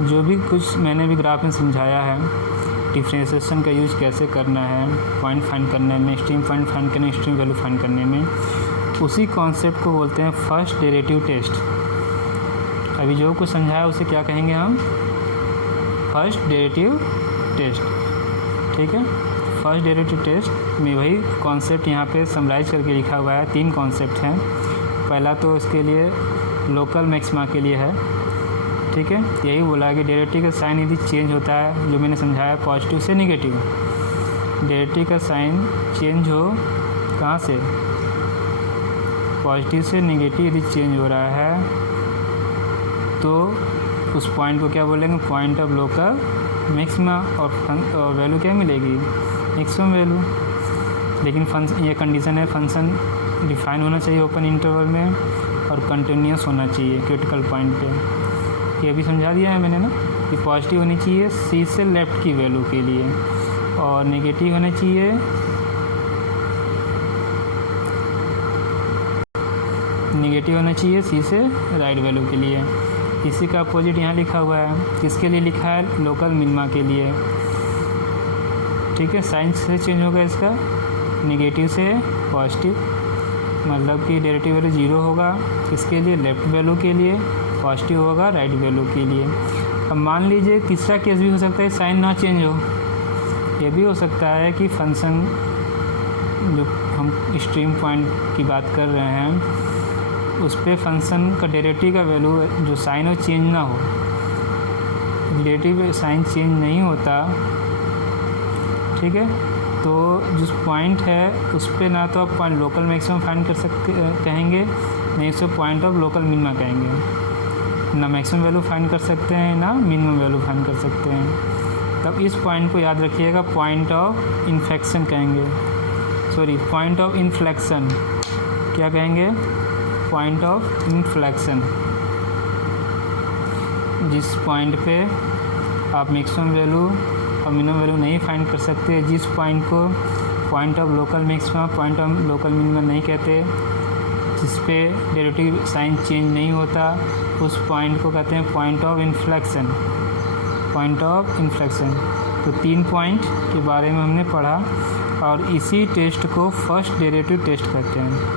जो भी कुछ मैंने भी ग्राफ में समझाया है, डिफ्रेंशिएशन का यूज कैसे करना है पॉइंट फाइंड करने में, एक्सट्रीम पॉइंट फाइंड करने, एक्सट्रीम वैल्यू फाइंड करने में, उसी कॉन्सेप्ट को बोलते हैं फर्स्ट डेरिवेटिव टेस्ट। अभी जो कुछ समझाया उसे क्या कहेंगे हम? First derivative test. ठीक है, फर्स्ट डेरिवेटिव टेस्ट में वही कॉन्सेप्ट यहाँ पे समराइज करके लिखा हुआ है। 3 कॉन्सेप्ट हैं। पहला तो इसके लिए लोकल मैक्सिमा के लिए है। ठीक है, यही बोला कि डेरिवेटिव का साइन यदि चेंज होता है, जो मैंने समझाया पॉजिटिव से नेगेटिव, डेरिवेटिव का साइन चेंज हो कहाँ से? पॉजिटिव से नेगेटिव यदि चेंज हो रहा है तो उस पॉइंट को क्या बोलेंगे? Point of local maxima. और वैल्यू क्या मिलेगी? Maximum value. लेकिन फंक्शन, ये कंडीशन है, फंक्शन डिफाइन होना चाहिए ओपन इंटरवल में और कंटिन्यूस होना चाहिए क्रिटिकल पॉइंट पे। ये भी समझा दिया है मैंने ना कि पॉजिटिव होनी चाहिए सी से लेफ़्ट की वैल्यू के लिए और नेगेटिव होना चाहिए सी से राइट वैल्यू के लिए। इसी का अपोजिट यहाँ लिखा हुआ है। किसके लिए लिखा है? लोकल मिनिमा के लिए। ठीक है, साइन से चेंज होगा इसका, नेगेटिव से पॉजिटिव, मतलब कि डेरिवेटिव वैल्यू 0 होगा। किसके लिए? लेफ्ट वैल्यू के लिए। पॉजिटिव होगा राइट वैल्यू के लिए। अब मान लीजिए तीसरा केस भी हो सकता है, साइन ना चेंज हो। ये भी हो सकता है कि फंक्शन, जो हम एक्सट्रीम पॉइंट की बात कर रहे हैं, उस पर फंक्शन का डेरिवेटिव का वैल्यू जो साइन हो चेंज ना हो। डेरिवेटिव साइन चेंज नहीं होता, ठीक है, तो जिस पॉइंट है उस पर ना तो आप पॉइंट लोकल मैक्सिमम फाइंड कर सकते कहेंगे, नहीं उसको पॉइंट ऑफ लोकल मिनिमा कहेंगे। ना मैक्सिमम वैल्यू फाइंड कर सकते हैं ना मिनिमम वैल्यू फाइंड कर सकते हैं। तब इस पॉइंट को याद रखिएगा, पॉइंट ऑफ इन्फ्लेक्शन कहेंगे, पॉइंट ऑफ इन्फ्लेक्शन। क्या कहेंगे? Point of inflection. जिस पॉइंट पे आप मैक्सिमम वैल्यू और मिनिमम वैल्यू नहीं फाइंड कर सकते, जिस पॉइंट को point of local maxima, point of local minimum नहीं कहते, जिस पे डेरिवेटिव साइन चेंज नहीं होता, उस पॉइंट को कहते हैं point of inflection. Point of inflection. तो 3 पॉइंट के बारे में हमने पढ़ा और इसी टेस्ट को फर्स्ट डेरिवेटिव टेस्ट कहते हैं।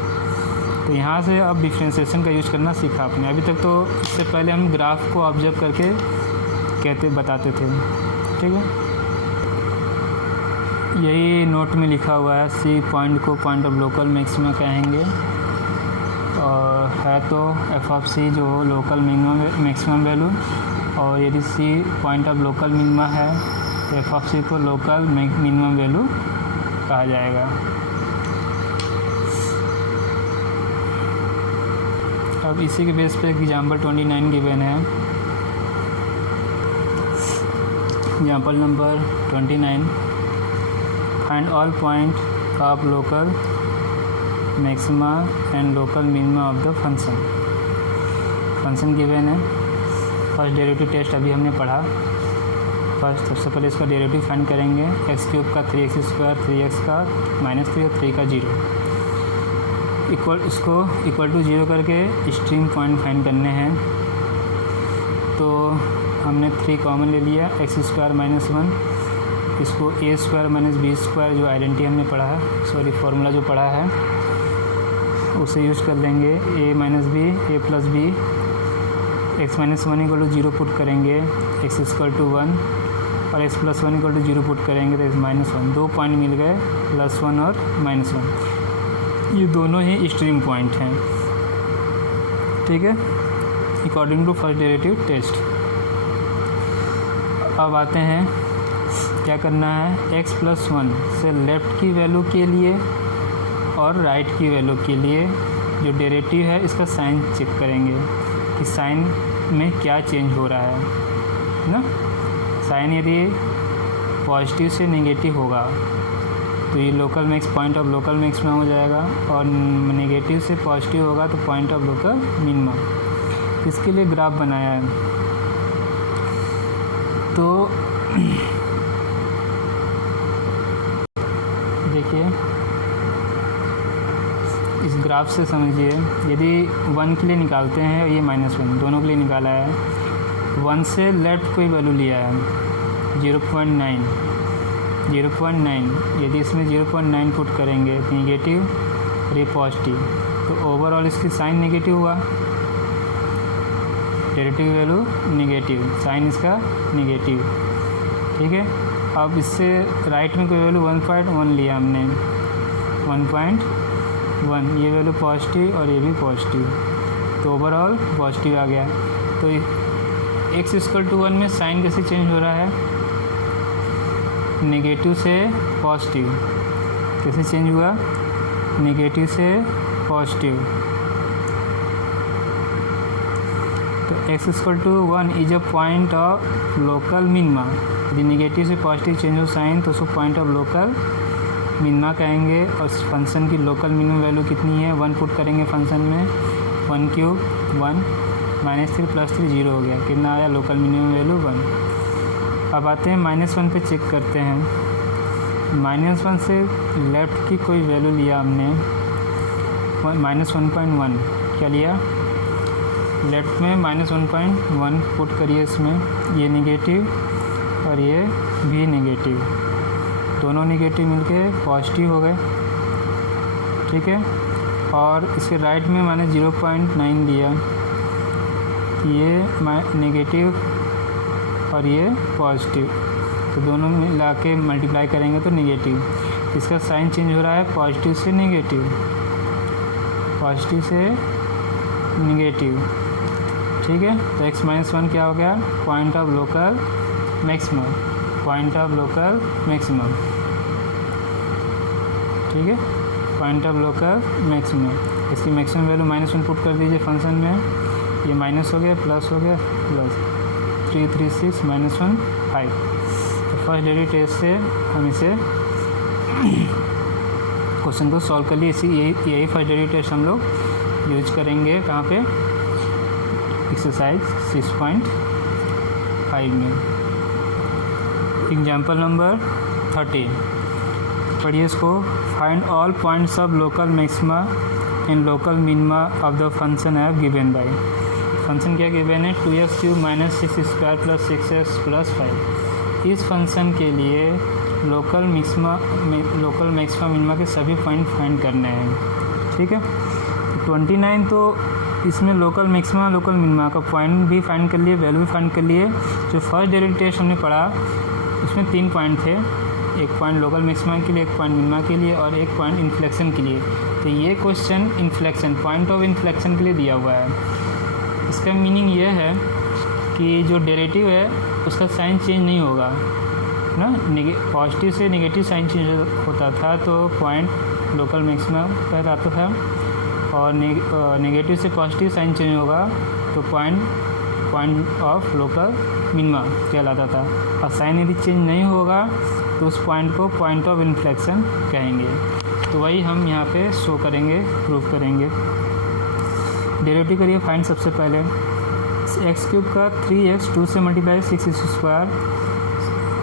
तो यहाँ से अब डिफ्रेंशिएशन का यूज़ करना सीखा आपने। अभी तक तो इससे पहले हम ग्राफ को ऑब्जर्व करके बताते थे। ठीक है, यही नोट में लिखा हुआ है। सी पॉइंट को पॉइंट ऑफ लोकल मैक्सिमा कहेंगे और है तो एफ ऑफ सी जो लोकल मिनिमम मैक्सिमम वैल्यू, और यदि C point of local minima है तो एफ ऑफ सी को लोकल मिनिमम वैल्यू कहा जाएगा। अब इसी के बेस पे एग्जाम्पल 29 गिवन है। Example number 29, find all point of local maxima and local minima of the function given है। फर्स्ट डेरिवेटिव टेस्ट अभी हमने पढ़ा। फर्स्ट सबसे पहले इसका डेरिवेटिव फाइंड करेंगे। x³ का 3x², 3x का -3 और 3 का 0 इसको इक्वल टू 0 करके एक्सट्रीम पॉइंट फाइंड करने हैं। तो हमने 3 कॉमन ले लिया, x² -1, इसको a² - b² जो आइडेंटिटी हमने पढ़ा है, फार्मूला जो पढ़ा है उसे यूज़ कर लेंगे। a - b, a + b, x - 1 = 0 put करेंगे, x = 1 और x + 1 = 0 पुट करेंगे तो -1। 2 पॉइंट मिल गए, +1 और -1। ये दोनों ही एक्सट्रीम पॉइंट हैं। ठीक है, according to first derivative test. अब आते हैं क्या करना है। x + 1 से लेफ़्ट की वैल्यू के लिए और राइट की वैल्यू के लिए जो डेरिवेटिव है इसका साइन चेक करेंगे कि साइन में क्या चेंज हो रहा है ना। साइन यदि पॉजिटिव से नेगेटिव होगा तो ये local max point of local maxima हो जाएगा, और नेगेटिव से पॉजिटिव होगा तो पॉइंट ऑफ लोकल मिनिमा। इसके लिए ग्राफ बनाया है। तो देखिए इस ग्राफ से समझिए, यदि 1 के लिए निकालते हैं, ये -1 दोनों के लिए निकाला है, 1 से लेफ्ट कोई वैल्यू लिया है 0.9, यदि इसमें 0.9 पुट करेंगे नेगेटिव और ये पॉजिटिव, तो ओवरऑल इसकी साइन नेगेटिव हुआ, डेरिवेटिव वैल्यू नेगेटिव, साइन इसका नेगेटिव। ठीक है, अब इससे राइट में कोई वैल्यू 1.1 लिया हमने, 1.1, ये वैल्यू पॉजिटिव और ये भी पॉजिटिव, तो ओवरऑल पॉजिटिव आ गया। तो x=1 में साइन कैसे चेंज हो रहा है, नेगेटिव से पॉजिटिव, कैसे चेंज हुआ, नेगेटिव से पॉजिटिव। तो x=1 is a point of local minima, यदि नेगेटिव से पॉजिटिव चेंज हो साइन तो उसको पॉइंट ऑफ लोकल मिनिमा कहेंगे। और फंक्शन की लोकल मिनिमम वैल्यू कितनी है, 1 पुट करेंगे फंक्शन में, 1 क्यूब 1 -3 + 3 0 हो गया, कितना आया लोकल मिनिमम वैल्यू 1। अब आते हैं -1 पे चेक करते हैं, -1 से लेफ़्ट की कोई वैल्यू लिया हमने -1.1, क्या लिया, लेफ़्ट में -1.1 पुट करिए इसमें, ये नेगेटिव और ये भी नेगेटिव, दोनों नेगेटिव मिलके पॉजिटिव हो गए। ठीक है, और इसके राइट में मैंने 0.9 दिया, ये नेगेटिव और ये पॉजिटिव, तो दोनों मिला के मल्टीप्लाई करेंगे तो नेगेटिव, इसका साइन चेंज हो रहा है पॉजिटिव से नेगेटिव, पॉजिटिव से नेगेटिव। ठीक है, तो x-1 क्या हो गया, point of local maximum, point of local maximum. ठीक है, पॉइंट ऑफ लोकल मैक्सिमम, इसकी मैक्सिमम वैल्यू -1 पुट कर दीजिए फंक्शन में, ये माइनस हो गया प्लस हो गया, प्लस 3 3 6 -1 5। तो फर्स्ट डेरिवेटिव से हम इसे क्वेश्चन को सॉल्व कर लिए, यही फर्स्ट डेरिवेटिव हम लोग यूज करेंगे कहाँ पे, एक्सरसाइज 6.5 में। एग्जाम्पल नंबर 30, पढ़िए इसको, find all points of local maxima and local minima of the function have given by, function क्या गिवन है, 2x³ - 6² + 6x + 5। इस फंक्शन के लिए लोकल मैक्सिमा मिनिमा के सभी पॉइंट फाइंड करने हैं। ठीक है, 29 तो इसमें लोकल मैक्सिमा लोकल मिनिमा का पॉइंट भी फाइंड कर लिए, वैल्यू भी फाइंड कर लिए। जो फर्स्ट डेरिवेटिव हमने पढ़ा उसमें 3 पॉइंट थे, एक पॉइंट लोकल मैक्सिमा के लिए, एक पॉइंट मिनिमा के लिए और एक पॉइंट इन्फ्लेक्शन के लिए। तो ये question inflection, point of inflection के लिए दिया हुआ है। इसका मीनिंग ये है कि जो डेरिवेटिव है उसका साइन चेंज नहीं होगा ना, पॉजिटिव से नेगेटिव साइन चेंज होता था तो पॉइंट लोकल मैक्सिमा कहलाता था, और नेगेटिव से पॉजिटिव साइन चेंज होगा तो पॉइंट ऑफ लोकल मिनिमा कहलाता था। और साइन यदि चेंज नहीं होगा तो उस पॉइंट को पॉइंट ऑफ इन्फ्लेक्शन कहेंगे। तो वही हम यहाँ पे शो करेंगे, प्रूव करेंगे। डेरिवेटिव करिए फाइंड, सबसे पहले x³ का 3x 2 से मल्टीप्लाई 6x²,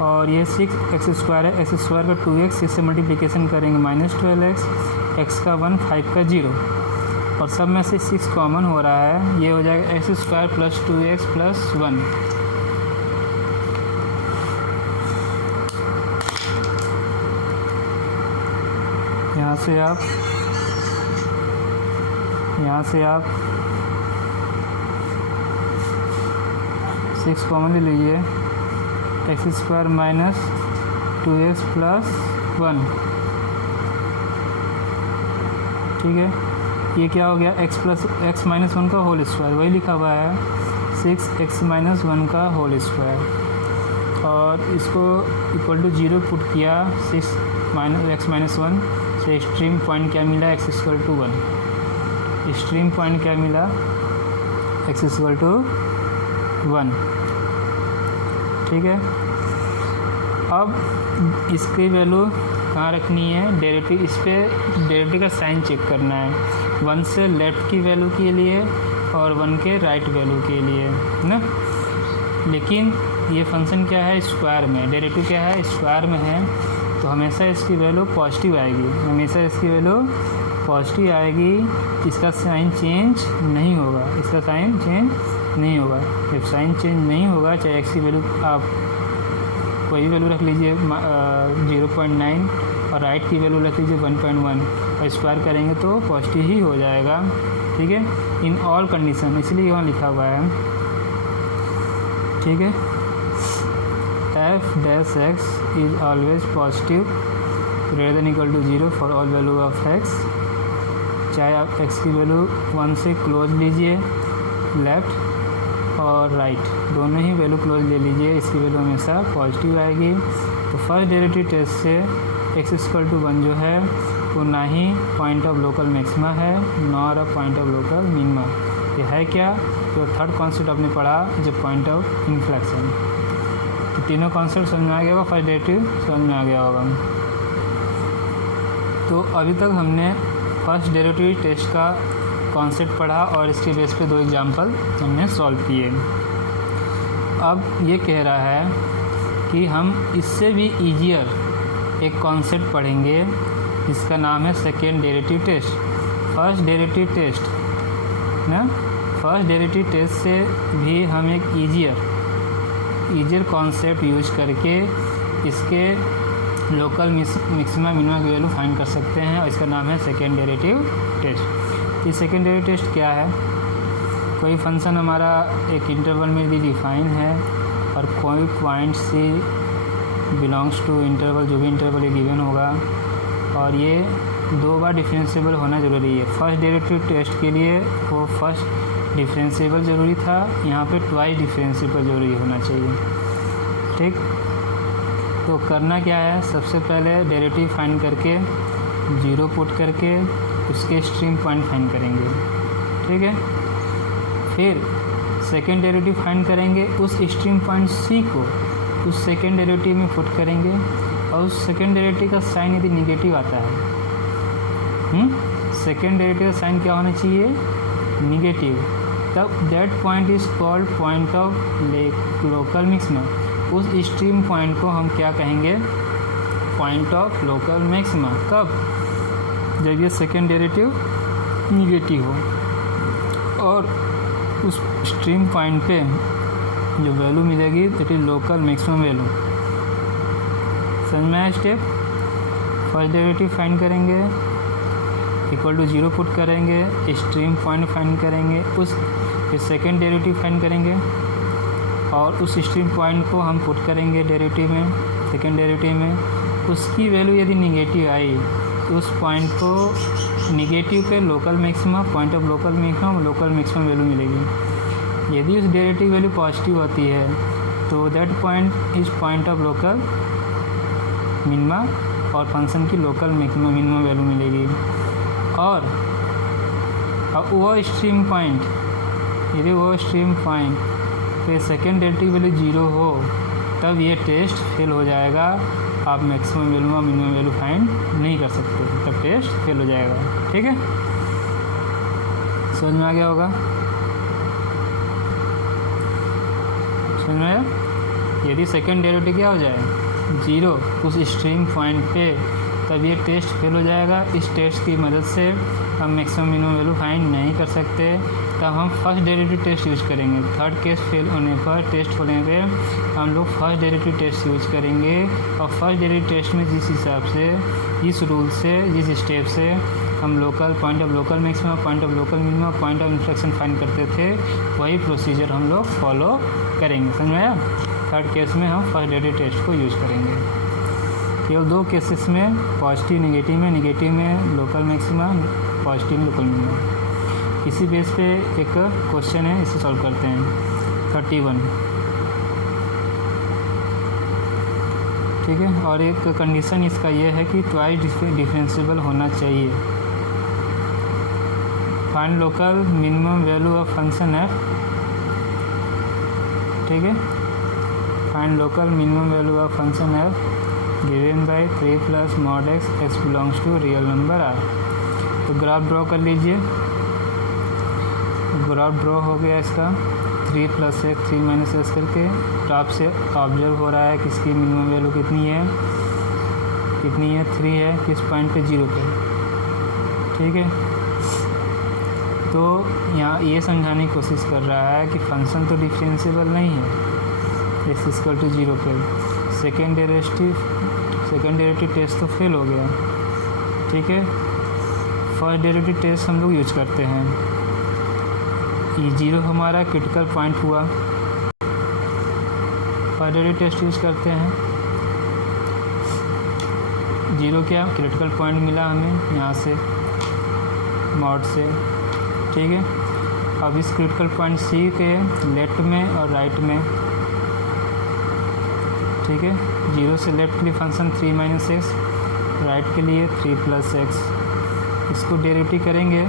और ये 6x² है, x² का 2x, इससे मल्टीप्लिकेशन करेंगे -12x, x का 1 5 का 0, और सब में से 6 कॉमन हो रहा है, ये हो जाएगा x² + 2x + 1। यहाँ से आप 6 कॉमन ले लीजिए, x² - 2x + 1। ठीक है, ये क्या हो गया, x - 1 का होल स्क्वायर, वही लिखा हुआ है 6x - 1 का होल स्क्वायर, और इसको इक्वल टू 0 पुट किया, 6 x - 1 से एक्सट्रीम पॉइंट क्या मिला, x = 1, एक्सट्रीम पॉइंट क्या मिला, x = 1। ठीक है, अब इसकी वैल्यू कहाँ रखनी है, डेरिवेटिव, इस पर डेरिवेटिव का साइन चेक करना है, 1 से लेफ़्ट की वैल्यू के लिए और 1 के राइट वैल्यू के लिए ना। लेकिन ये फंक्शन क्या है, स्क्वायर में, डेरिवेटिव क्या है, स्क्वायर में है, तो हमेशा इसकी वैल्यू पॉजिटिव आएगी, हमेशा इसकी वैल्यू पॉजिटिव आएगी, इसका साइन चेंज नहीं होगा, इसका साइन चेंज नहीं होगा। जब साइन चेंज नहीं होगा, चाहे एक्स की वैल्यू आप कोई भी वैल्यू रख लीजिए 0.9 और राइट की वैल्यू रख लीजिए 1.1 और स्क्वायर करेंगे तो पॉजिटिव ही हो जाएगा। ठीक है, इन ऑल कंडीशन, इसलिए वहाँ लिखा हुआ है। ठीक है, F dash X is always positive greater than equal to 0 for all value of X. चाहे आप एक्स की वैल्यू 1 से क्लोज लीजिए, लेफ़्ट और राइट दोनों ही वैल्यू क्लोज ले लीजिए, इसकी वैल्यू हमेशा पॉजिटिव आएगी। तो फर्स्ट डेरिवेटिव टेस्ट से एक्स इक्वल टू 1 जो है वो ना ही पॉइंट ऑफ लोकल मैक्सिमा है, nor a point of local minima. ये है क्या? जो थर्ड कॉन्सेप्ट आपने पढ़ा, जब पॉइंट ऑफ इन्फ्लेक्शन। तो तीनों कॉन्सेप्ट समझ में आ गया होगा, फर्स्ट डेरिवेटिव समझ में आ गया होगा। तो अभी तक हमने फर्स्ट डेरिवेटिव टेस्ट का कॉन्सेप्ट पढ़ा और इसके बेस पे 2 एग्जाम्पल हमने सॉल्व किए। अब ये कह रहा है कि हम इससे भी ईजियर एक कॉन्सेप्ट पढ़ेंगे, इसका नाम है second derivative test. First derivative test ना, फर्स्ट डेरिवेटिव टेस्ट से भी हम एक ईजियर कॉन्सेप्ट यूज करके इसके लोकल मैक्सिमा मिनिमा की वैल्यू फाइंड कर सकते हैं, और इसका नाम है सेकेंड डेरिवेटिव टेस्ट। ये सेकेंड डेरिवेटिव टेस्ट क्या है? कोई फंक्शन हमारा एक इंटरवल में भी डिफाइन है और कोई point C belongs to interval, जो भी इंटरवल ये गिवन होगा, और ये 2 बार डिफरेंशिएबल होना ज़रूरी है। फर्स्ट डेरिवेटिव टेस्ट के लिए वो फर्स्ट डिफरेंशिएबल ज़रूरी था, यहाँ पे ट्वाइस डिफरेंशिएबल ज़रूरी होना चाहिए। ठीक, तो करना क्या है, सबसे पहले डेरिवेटिव फाइंड करके 0 पुट करके उसके एक्सट्रीम पॉइंट फाइंड करेंगे। ठीक है, फिर सेकेंड डेरिवेटिव फाइंड करेंगे, उस एक्सट्रीम पॉइंट सी को उस सेकेंड डेरिवेटिव में पुट करेंगे, और उस सेकेंड डेरिवेटिव का साइन यदि निगेटिव आता है, सेकेंड डेरिवेटिव का साइन क्या होना चाहिए? निगेटिव। तब that point is called point of local maxima. उस एक्सट्रीम पॉइंट को हम क्या कहेंगे? Point of local maxima. कब? जब ये सेकेंड डेरिवेटिव निगेटिव हो और उस एक्सट्रीम पॉइंट पे जो वैल्यू मिलेगी that is local maximum value. समझ में आया स्टेप? फर्स्ट डेरिवेटिव फाइंड करेंगे, इक्वल टू 0 पुट करेंगे, एक्सट्रीम पॉइंट फाइंड करेंगे, उस फिर सेकेंड डेरिवेटिव फाइंड करेंगे और उस एक्सट्रीम पॉइंट को हम पुट करेंगे डेरिवेटिव में, सेकेंड डेरिवेटिव में। उसकी वैल्यू यदि निगेटिव आई तो उस पॉइंट को निगेटिव पे local maxima, point of local maximum, local maximum value मिलेगी। यदि उस डेरिवेटिव वैल्यू पॉजिटिव होती है तो that point is point of local minima और फंक्शन की लोकल मैक्सिमम मिनिमम वैल्यू मिलेगी। और अब वो एक्सट्रीम पॉइंट, यदि वो एक्सट्रीम पॉइंट पे सेकेंड डेरिवेटिव वैल्यू 0 हो तब ये टेस्ट फेल हो जाएगा, आप मैक्सिमम वैल्यू और मिनिमम वैल्यू फाइंड नहीं कर सकते, तब टेस्ट फेल हो जाएगा। ठीक है, समझ में आ गया होगा? समझ में आया? यदि सेकेंड डेरिवेटिव क्या हो जाए? 0 उस एक्सट्रीम पॉइंट पे, तब ये टेस्ट फेल हो जाएगा। इस टेस्ट की मदद से हम मैक्सिमम मिनिमम वैल्यू फाइंड नहीं कर सकते, तब हम फर्स्ट डेरिवेटिव टेस्ट यूज करेंगे। थर्ड केस फेल होने पर, टेस्ट होने पे हम लोग फर्स्ट डेरिवेटिव टेस्ट यूज करेंगे, और फर्स्ट डेरिवेटिव टेस्ट में जिस हिसाब से, जिस रूल से, जिस स्टेप से हम local point of local maximum, point of local minimum, point of inflection find करते थे, वही प्रोसीजर हम लोग फॉलो करेंगे। समझ में आया? थर्ड केस में हम फर्स्ट डेरिवेटिव टेस्ट को यूज करेंगे। केवल 2 केसेस में, पॉजिटिव नेगेटिव में local maxima, positive local minima. इसी बेस पे एक क्वेश्चन है, इसे सॉल्व करते हैं। 31। ठीक है, और एक कंडीशन इसका ये है कि ट्वाइस डिफरेंशिएबल होना चाहिए। Find local minimum value of function F. ठीक है, find local minimum value of function F given by 3 + mod x belongs to real number r। तो ग्राफ ड्रॉ कर लीजिए। ग्राफ ड्रॉ हो गया इसका, 3 + x 3 - x करके। टॉप से ऑब्जर्व हो रहा है कि इसकी मिनिमम वैल्यू कितनी है, 3 है, किस पॉइंट पे? 0 पे। ठीक है, तो यहाँ ये समझाने की कोशिश कर रहा है कि फंक्शन तो डिफरेंशिएबल नहीं है x इक्वल टू 0 पे। सेकेंड डेरिवेटिव टेस्ट तो फेल हो गया, ठीक है। फर्स्ट डेरिवेटिव टेस्ट हम लोग यूज करते हैं। ये 0 हमारा क्रिटिकल पॉइंट हुआ, फर्स्ट डेरिवेटिव टेस्ट यूज करते हैं। 0 क्या क्रिटिकल पॉइंट मिला हमें यहाँ से मॉड से, ठीक है। अब इस क्रिटिकल पॉइंट सी के लेफ्ट में और राइट में, ठीक है। 0 से लेफ्ट के लिए फंक्शन 3 माइनस एक्स, राइट के लिए 3 प्लस एक्स। इसको डेरिवेटिव करेंगे,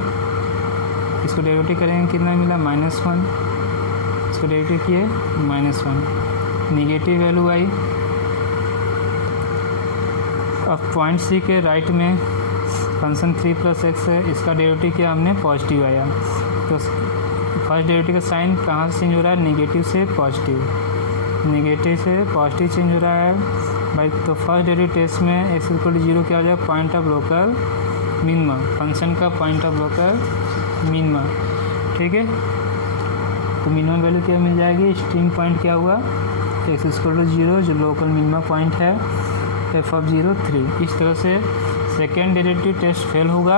कितना मिला -1। इसको डेरिवेटिव किए -1, निगेटिव वैल्यू आई। अब पॉइंट सी के राइट में फंक्शन 3 प्लस एक्स है, इसका डेरिवेटिव किया हमने, पॉजिटिव आया। तो फर्स्ट डेरिवेटिव का साइन कहाँ से चेंज हो रहा है, नेगेटिव से पॉजिटिव, नेगेटिव से पॉजिटिव चेंज हो रहा है भाई। तो फर्स्ट डेरिवेटिव टेस्ट में एक्स इक्वल टू 0 क्या हो जाएगा, point of local minima, function का पॉइंट ऑफ लोकल मिनिमा, ठीक है। तो मिनिमम वैल्यू क्या मिल जाएगी, स्ट्रीम पॉइंट क्या हुआ, एक्स इक्वल टू 0 जो लोकल मिनिमा पॉइंट है, f ऑफ 0 3। इस तरह से सेकेंड डेरिवेटिव टेस्ट फेल होगा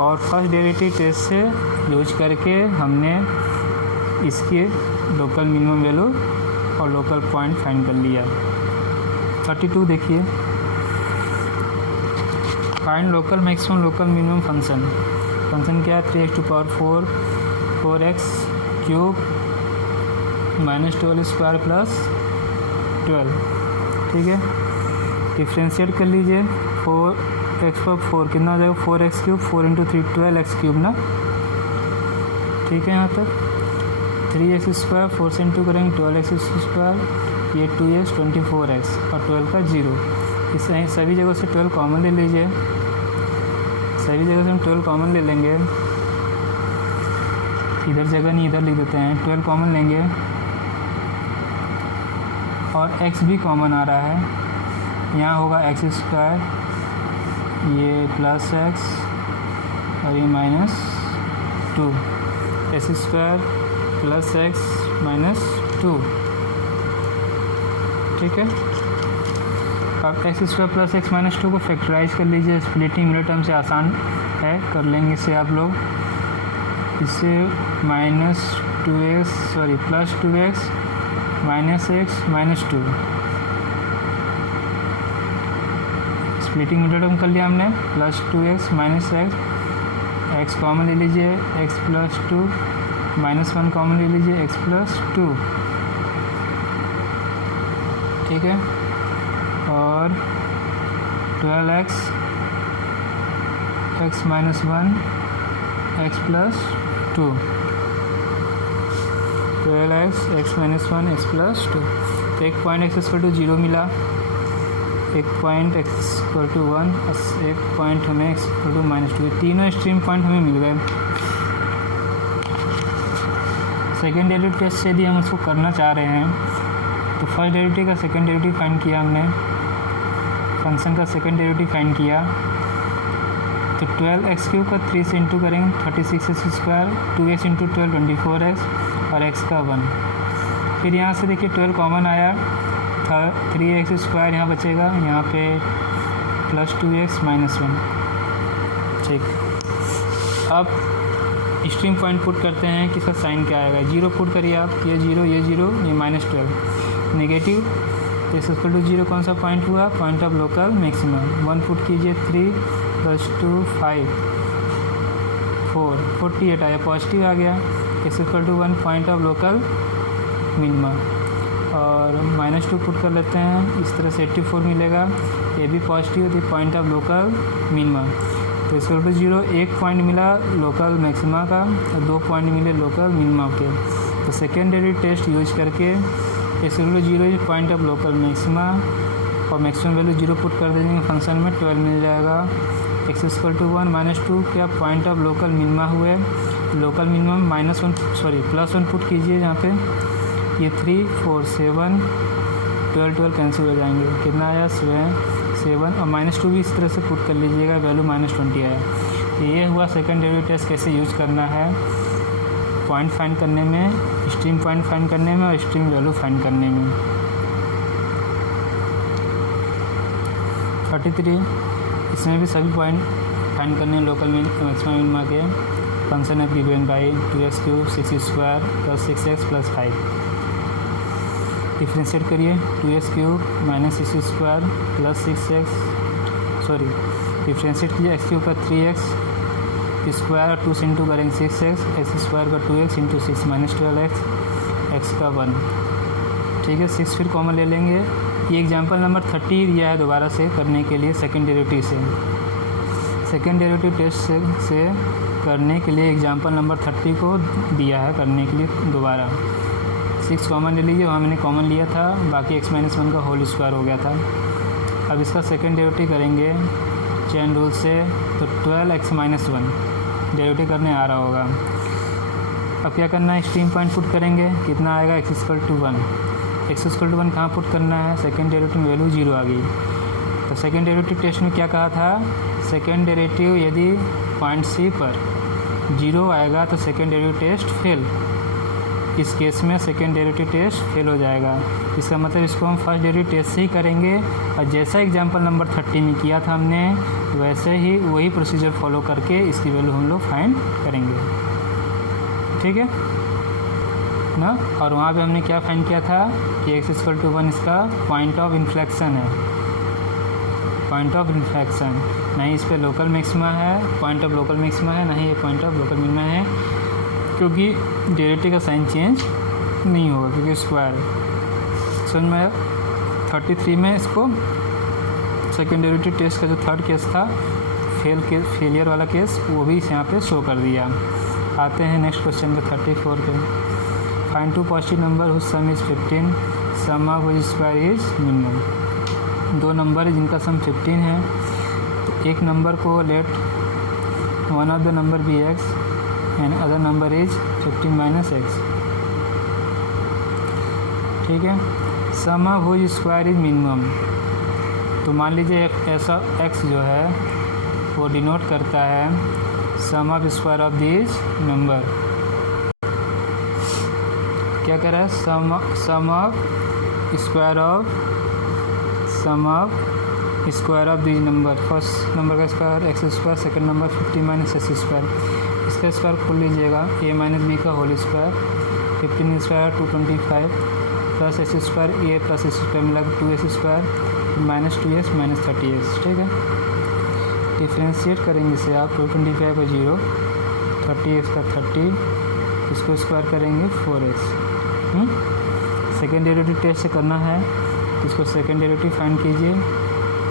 और फर्स्ट डेरिवेटिव टेस्ट से यूज करके हमने इसके लोकल मिनिमम वैल्यू और लोकल पॉइंट फाइंड कर लिया। 32 देखिए, find local maximum local minimum function. Function क्या है, 3x⁴ 4x क्यूब -12² प्लस 12, ठीक है। डिफ्रेंशिएट कर लीजिए, 4x⁴ कितना हो जाएगा, 4x क्यूब, 4 × 3 12x क्यूब ना, ठीक है। यहाँ तक 3x², 4 से इंटू करेंगे 12x², ये 2x 24x और 12 का 0। इस सभी जगह से 12 कॉमन ले लीजिए, सभी जगह से हम 12 कॉमन ले लेंगे, इधर जगह नहीं इधर लिख देते हैं, 12 कॉमन लेंगे और x भी कॉमन आ रहा है। यहाँ होगा x², ये प्लस x और ये -2, x² प्लस x -2, ठीक है। अब x² प्लस x -2 को फैक्टराइज कर लीजिए, स्प्लिटिंग मिनट टर्म से आसान है, कर लेंगे इसे आप लोग। इससे plus 2x -x -2, splitting minute term कर लिया हमने, plus 2x -x, x common ले लीजिए, x प्लस 2, -1 कॉमन ले लीजिए, x प्लस 2, ठीक है। और 12x x -1 x plus 2, 12x x -1 x plus 2। तो एक पॉइंट x इक्वल टू 0 मिला, एक पॉइंट x इक्वल टू 1, एक पॉइंट हमें x इक्वल टू -2, तीनों स्ट्रीम पॉइंट हमें मिल गए। सेकेंड डेरिवेटिव टेस्ट से यदि हम उसको करना चाह रहे हैं तो फर्स्ट डेरिवेटिव का सेकेंड डेरिवेटिव फाइंड किया हमने, फंक्शन का सेकेंड डेरिवेटिव फाइंड किया। तो 12x³ का 3 से इंटू करेंगे 36x², 2x × 12 24x और x का 1। फिर यहाँ से देखिए 12 कॉमन आया, 3x² यहाँ बचेगा, यहाँ पे प्लस 2x -1, ठीक। अब स्ट्रीम पॉइंट पुट करते हैं कि इसका साइन क्या आएगा, 0 पुट करिए आप, ये 0 ये 0 ये -12, नेगेटिव। तो x इक्वल टू 0 कौन सा पॉइंट हुआ, point of local maximum. 1 put कीजिए, 3 + 2 5 4 48 आया, पॉजिटिव आ गया। x equal to 1 point of local minima, और -2 पुट कर लेते हैं, इस तरह से 84 मिलेगा, ये भी पॉजिटिव होती है, पॉइंट ऑफ लोकल मिनिमा। तो x इक्वल टू 0 एक पॉइंट मिला लोकल मैक्सिमा का और 2 पॉइंट मिले लोकल मिनिमा के। तो सेकेंड डेरिवेटिव टेस्ट यूज करके x equal to 0 point of local maxima और मैक्सिमम वैल्यू 0 पुट कर देंगे, फंक्शन में 12 मिल जाएगा। x इक्वल टू 1 -2 क्या पॉइंट ऑफ लोकल मिनिमा हुए, लोकल मिनिमम +1 पुट कीजिए यहाँ पे, ये 3 4 7 12 कैंसिल हो जाएंगे, कितना आया 7 और -2 भी इस तरह से पुट कर लीजिएगा, वैल्यू -20 आया। तो ये हुआ सेकंड डेरिवेटिव टेस्ट कैसे यूज करना है। पॉइंट फाइंड करने में, एक्सट्रीम पॉइंट फाइंड करने में और एक्सट्रीम वैल्यू फाइंड करने में। 33 इसमें भी सभी पॉइंट फाइंड करने लोकल मैक्सिमा मिनिमा के। फंक्शन है given by 2x³ 6² + 6x + 5। Differentiate करिए 2x³ - 6² + 6x, सॉरी डिफ्रेंशिएट कीजिए x³ का 3x स्क्वायर और 2 से इंटू करेंगे 6x, x² का 2x इंटू 6 - 12x, x का 1। ठीक है, 6 फिर कॉमन ले लेंगे। ये एग्जाम्पल नंबर 30 दिया है दोबारा से करने के लिए सेकेंड डेरिवेटिव से। सेकेंड डेरिवेटिव टेस्ट से करने के लिए एग्जाम्पल नंबर 30 को दिया है करने के लिए दोबारा। 6 कॉमन ले लीजिए, वहाँ मैंने कॉमन लिया था, बाकी x - 1 का होल स्क्वायर हो गया था। अब इसका सेकेंड डेरिवेटिव करेंगे चेन रूल से, तो 12x - 1 डेरिवेटिव करने आ रहा होगा। अब क्या करना है, एक्सट्रीम पॉइंट पुट करेंगे, कितना आएगा x = 1। x = 1 कहाँ पुट करना है, सेकेंड डेरिवेटिव में वैल्यू 0 आ गई। तो सेकेंड डेरिवेटिव टेस्ट में क्या कहा था, सेकेंड डेरिवेटिव यदि पॉइंट C पर 0 आएगा तो सेकेंड डेरिवेटिव टेस्ट फेल। इस केस में सेकेंड डेरिवेटिव टेस्ट फेल हो जाएगा। इसका मतलब इसको हम फर्स्ट डेरिवेटिव टेस्ट से ही करेंगे, और जैसा एग्जाम्पल नंबर 30 में किया था हमने, वैसे ही वही प्रोसीजर फॉलो करके इसकी वैल्यू हम लोग फाइंड करेंगे। ठीक है ना। और वहाँ पे हमने क्या फाइंड किया था कि x = 1 इसका पॉइंट ऑफ इन्फ्लेक्शन है, पॉइंट ऑफ इन्फ्लेक्शन। नहीं इस पर लोकल मैक्सिमा है, पॉइंट ऑफ लोकल मैक्सिमा है, नहीं ये पॉइंट ऑफ लोकल मिनिमा है, क्योंकि डेरिवेटिव का साइन चेंज नहीं होगा क्योंकि स्क्वायर है। समझ में आया। 33 में इसको सेकेंड डेरिवेटिव टेस्ट का जो थर्ड केस था फेलियर वाला केस, वो भी यहाँ पे शो कर दिया। आते हैं नेक्स्ट क्वेश्चन पे 34 पे। Find 2 positive number whose sum is 15, sum of which square is minimum. 2 number है जिनका सम 15 है, तो एक नंबर को let one of the number be x and other number is 15 - x। ठीक है, sum of which square is minimum. तो मान लीजिए ऐसा x जो है वो डिनोट करता है sum of square of this number. क्या कर रहा है, sum of square of this number. First number का square x², second number 15 - x²। इसका स्क्वायर खोल लीजिएगा, a - b का whole square, 15 square 225 plus x² a plus x² मिला 2x² -2x -30x। ठीक है, डिफ्रेंशिएट करेंगे इसे आप, 225 का 0, 30x का 30, इसको स्क्वायर करेंगे 4x। सेकेंड डेरिवेटिव टेस्ट से करना है, तो इसको सेकेंड डेरिवेटिव फाइंड कीजिए,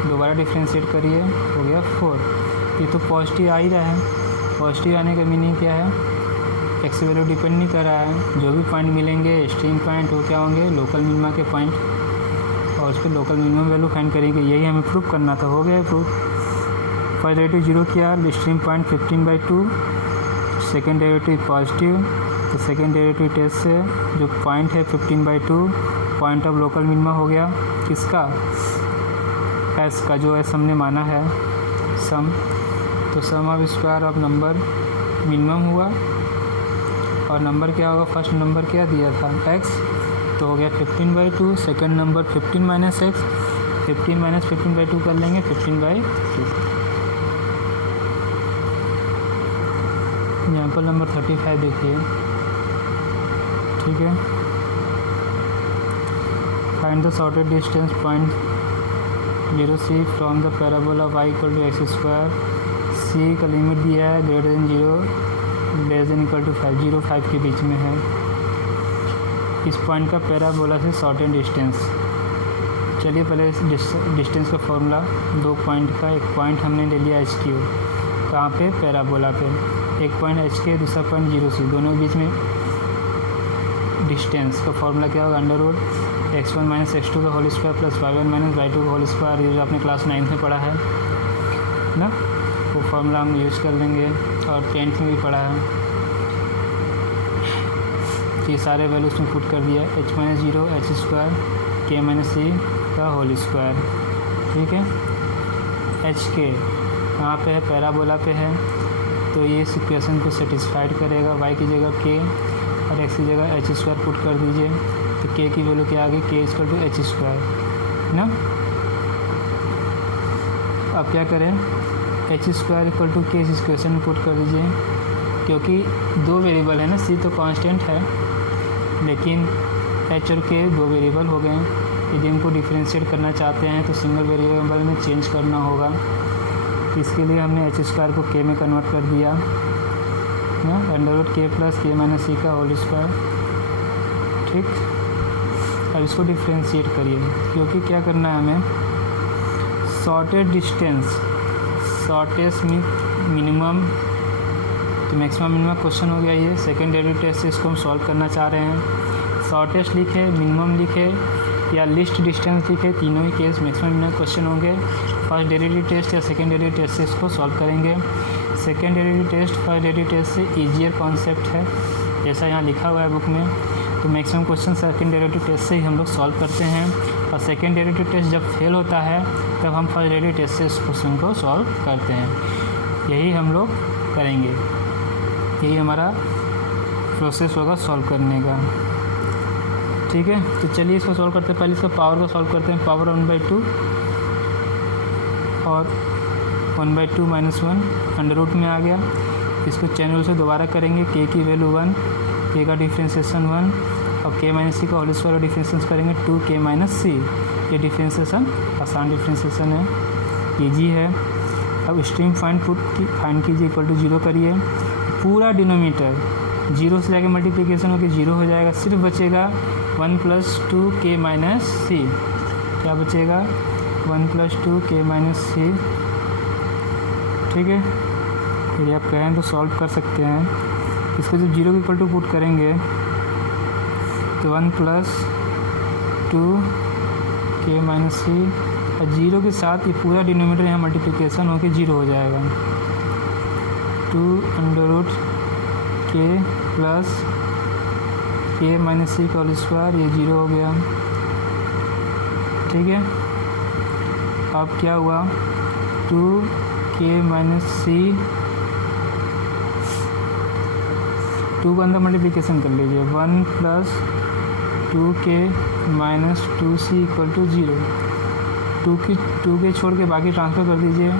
दोबारा डिफ्रेंशिएट करिए, हो गया 4। ये तो पॉजिटिव आ ही रहा है। पॉजिटिव आने का मीनिंग क्या है, एक्स वैल्यू डिपेंड नहीं कर रहा है। जो भी पॉइंट मिलेंगे एक्सट्रीम पॉइंट वो क्या होंगे, लोकल मिनिमा के पॉइंट, और उस पर लोकल मिनिमम वैल्यू फाइंड करेंगे। यही हमें प्रूफ करना था, हो गया प्रूफ। फर्स्ट डेरिवेटिव 0 किया, extreme point 15/2, second derivative positive, तो सेकेंड डेरिवेटिव टेस्ट से जो पॉइंट है 15/2 पॉइंट ऑफ लोकल मिनिमा हो गया किसका, एस का, जो एस हमने माना है सम। तो sum of square of number minimum हुआ, और नंबर क्या होगा, फर्स्ट नंबर क्या दिया था x, तो हो गया 15/2, सेकेंड नंबर 15 - x, 15 - 15/2 कर लेंगे 15/2। एग्जाम्पल नंबर 35 देखिए। ठीक है, find the shortest distance point 0C from the parabola y = x²। C का लिमिट दिया है greater than 0 less than equal to 5, 0 5 के बीच में है। इस पॉइंट का पैराबोला से शॉर्टेस्ट डिस्टेंस। चलिए पहले इस डिस्टेंस का फॉर्मूला, 2 पॉइंट का, एक पॉइंट हमने ले लिया HQ, कहाँ पे, पैराबोला पे। एक पॉइंट HK, दूसरा पॉइंट 0C, दोनों के बीच में डिस्टेंस का फॉर्मूला क्या होगा, √x1 - x2 का whole square plus y1 - y2 का होल स्क्वायर। ये जो आपने क्लास 9 में पढ़ा है ना, वो फॉर्मूला हम यूज़ कर लेंगे, और 10th में भी पढ़ा है। ये सारे वैल्यूज में पुट कर दिया, h - 0 h² k - c का होल स्क्वायर। ठीक है, HK कहाँ पे है, पैराबोला पे है, तो ये इस इक्वेशन को सेटिस्फाइड करेगा। y की जगह k और x की जगह h स्क्वायर पुट कर दीजिए, तो k की वैल्यू क्या आ गई, k equal to h square ना। अब क्या करें, h square equal to k इस इक्वेशन में पुट कर दीजिए, क्योंकि दो वेरिएबल है ना, c तो कांस्टेंट है लेकिन h और k दो वेरिएबल हो गए। यदि इनको डिफ्रेंशिएट करना चाहते हैं तो सिंगल वेरिएबल में चेंज करना होगा। इसके लिए हमने h स्क्वायर को k में कन्वर्ट कर दिया ना, under k plus k minus c का होल स्क्वायर। ठीक, अब इसको डिफ्रेंशिएट करिए, क्योंकि क्या करना है हमें, शॉर्टेस्ट डिस्टेंस, शॉर्टेस्ट मिनिमम तो मैक्सिमम मिनिमम क्वेश्चन हो गया ये। सेकेंड डेरिवेटिव टेस्ट से इसको हम सॉल्व करना चाह रहे हैं। शॉर्टेस्ट लिखे, मिनिमम लिखे या लिस्ट डिस्टेंस लिखे, तीनों ही केस मैक्सिमम मिनिमम क्वेश्चन होंगे। फर्स्ट डेरिवेटिव टेस्ट या सेकेंड डेरिवेटिव टेस्ट से इसको सॉल्व करेंगे। Second derivative test first derivative test से ईजियर कॉन्सेप्ट है, जैसा यहाँ लिखा हुआ है बुक में। तो maximum question second derivative test से ही हम लोग सॉल्व करते हैं, और सेकेंड डेरिवेटिव टेस्ट जब फेल होता है तब हम फर्स्ट डेरिवेटिव टेस्ट से उस क्वेश्चन को सॉल्व करते हैं। यही हम लोग करेंगे, यही हमारा प्रोसेस होगा सॉल्व करने का। ठीक है, तो चलिए इसको सॉल्व करते हैं। पहले इसका पावर को सॉल्व करते हैं। पावर 1/2 और 1/2 माइनस 1 अंडर रूट में आ गया। इसको चैन रूल से दोबारा करेंगे। k की वैल्यू 1, k का डिफ्रेंशिएशन 1 और k माइनस सी का होल स्क्वायर डिफ्रेंशिएशन करेंगे 2k माइनस सी। ये डिफ्रेंशिएशन आसान डिफ्रेंशिएशन है, ईजी है। अब स्ट्रीम फाइंड कीजिए, इक्वल टू 0 करिए। पूरा डिनोमीटर 0 से जाके मल्टीप्लिकेशन होकर 0 हो जाएगा, सिर्फ बचेगा 1 + 2k माइनस सी। क्या बचेगा, 1 + 2k माइनस सी। ठीक है, यदि आप कहें तो सॉल्व कर सकते हैं। इसको जब 0 के इक्वल टू पुट करेंगे तो 1 + 2k माइनस सी, और 0 के साथ ये पूरा डिनोमीटर यहाँ मल्टीप्लिकेशन होकर 0 हो जाएगा। 2 √k plus k minus C का होल स्क्वायर, ये 0 हो गया। ठीक है, अब क्या हुआ, 2k माइनस सी, 2 का अंदर मल्टीप्लिकेशन कर लीजिए, 1 + 2k minus 2c equal to 0। 2k छोड़ के बाकी ट्रांसफ़र कर दीजिए,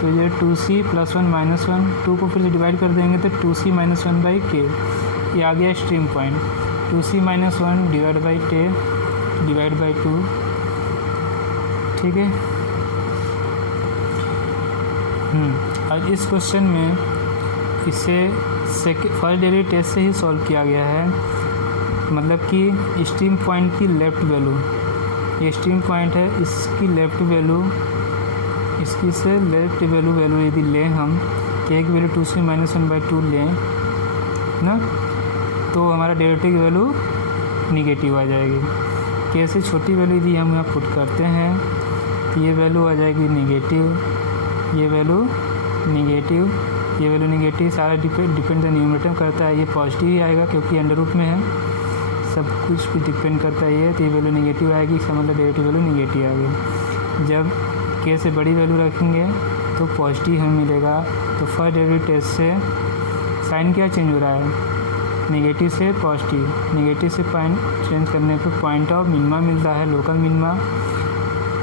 तो ये 2c + 1 - 1, 2 को फिर से डिवाइड कर देंगे तो 2c - 1/k, ये आ गया stream point. 2c - 1 divide by 2। ठीक है, और इस क्वेश्चन में इसे फर्स्ट डेरिवेटिव टेस्ट से ही सॉल्व किया गया है, मतलब कि स्ट्रीम पॉइंट की लेफ़्ट वैल्यू, ये स्ट्रीम पॉइंट है, इसकी लेफ़्ट वैल्यू, इसकी से लेफ़्ट वैल्यू यदि लें हम, k की वैल्यू 2c - 1/2 लें ना, तो हमारा डेरिवेटिव की वैल्यू निगेटिव आ जाएगी। k से छोटी वैल्यू यदि हम यहाँ पुट करते हैं तो ये वैल्यू आ जाएगी निगेटिव, ये वैल्यू निगेटिव, ये वैल्यू निगेटिव। सारा डिपेंड न्यूमरेटर करता है, ये पॉजिटिव ही आएगा क्योंकि अंडर रूट में है, सब कुछ भी डिपेंड करता है ये, तो ये वैल्यू निगेटिव आएगी, इसका मतलब डेरिवेटिव वैल्यू निगेटिव आ गई। जब k से बड़ी वैल्यू रखेंगे तो पॉजिटिव हमें मिलेगा। तो फर्स्ट डेरिवेटिव टेस्ट से साइन क्या चेंज हो रहा है, नेगेटिव से पॉजिटिव, नेगेटिव से पॉइंट चेंज करने पे पॉइंट ऑफ मिनिमा मिलता है, लोकल मिनिमा।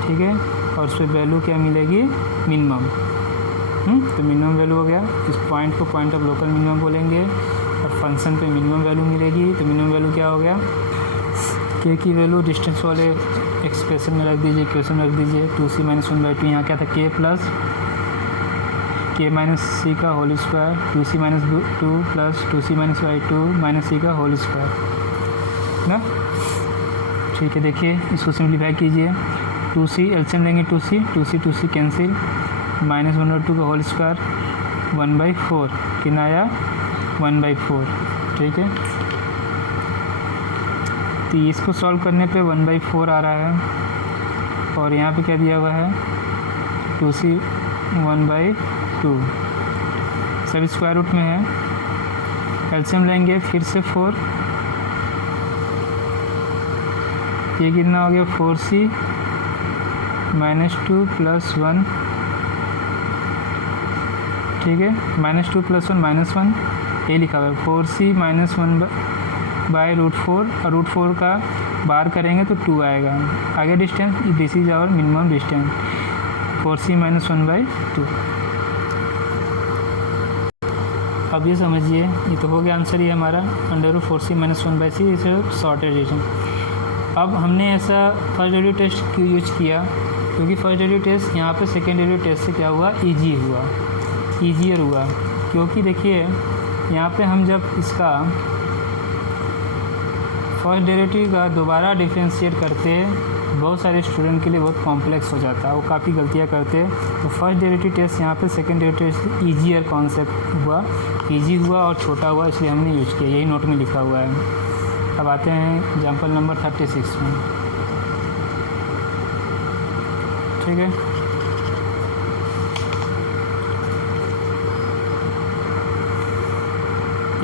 ठीक है, और उस पर वैल्यू क्या मिलेगी, मिनिमम। तो मिनिमम वैल्यू हो गया, इस पॉइंट को पॉइंट ऑफ लोकल मिनिमम बोलेंगे, और फंक्शन पे मिनिमम वैल्यू मिलेगी। तो मिनिमम वैल्यू क्या हो गया, k की वैल्यू डिस्टेंस वाले एक्सप्रेशन में रख दीजिए, इक्वेशन में रख दीजिए। 2c - 1/2, यहाँ क्या था, k plus k minus C का whole square, 2c - 2 plus 2c - 2 minus C का होल स्क्वायर ना। ठीक है, देखिए इसको सिंप्लीफाई कीजिए। 2c एलसीएम लेंगे, 2c कैंसिल, -1/2 का होल स्क्वायर 1/4, कितना आया 1/4। ठीक है, तो इसको सॉल्व करने पे 1/4 आ रहा है, और यहाँ पे क्या दिया हुआ है 2c 1/2, सब स्क्वायर रूट में है। एलसीएम लेंगे फिर से 4, ये कितना हो गया 4c - 2 + 1। ठीक है। -2 + 1 -1 ये लिखा हुआ है। 4c - 1 बाय √4 और √4 का बार करेंगे तो 2 आएगा। आगे distance, this is our minimum distance, 4c - 1/2। अब ये समझिए, ये तो हो गया आंसर ही हमारा, √4c - 1/c इसे शॉर्टेज डिस्टेंस। अब हमने ऐसा फर्स्ट डेरिवेटिव टेस्ट क्यों यूज किया? क्योंकि फर्स्ट डेरिवेटिव टेस्ट यहाँ पे सेकेंड डेरिवेटिव टेस्ट से क्या हुआ, ईजियर हुआ। क्योंकि देखिए यहाँ पे हम जब इसका फर्स्ट डेरिवेटिव का दोबारा डिफ्रेंशिएट करते हैं, बहुत सारे स्टूडेंट के लिए बहुत कॉम्प्लेक्स हो जाता है, वो काफ़ी गलतियाँ करते हैं। तो फर्स्ट डेरिवेटिव टेस्ट यहाँ पे second derivative test easier concept हुआ, ईजी हुआ और छोटा हुआ, इसलिए हमने यूज किया, यही नोट में लिखा हुआ है। अब आते हैं एग्जाम्पल नंबर 36 में। ठीक है,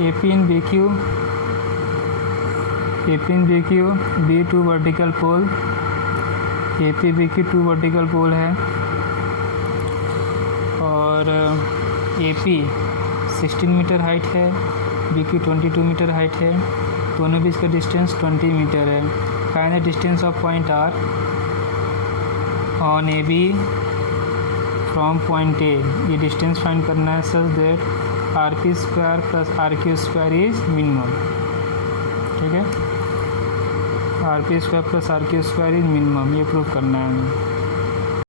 AP and BQ B 2 vertical pole, AP BQ 2 vertical pole है और AP 16 मीटर हाइट है, BQ 22 मीटर हाइट है, दोनों बीच का डिस्टेंस 20 मीटर है। Find the distance of point R on AB from point A। ये डिस्टेंस फाइंड करना है such that RP² + RQ² is minimum. ठीक है, RP² + RQ² इज मिनिमम, ये प्रूव करना है हमें।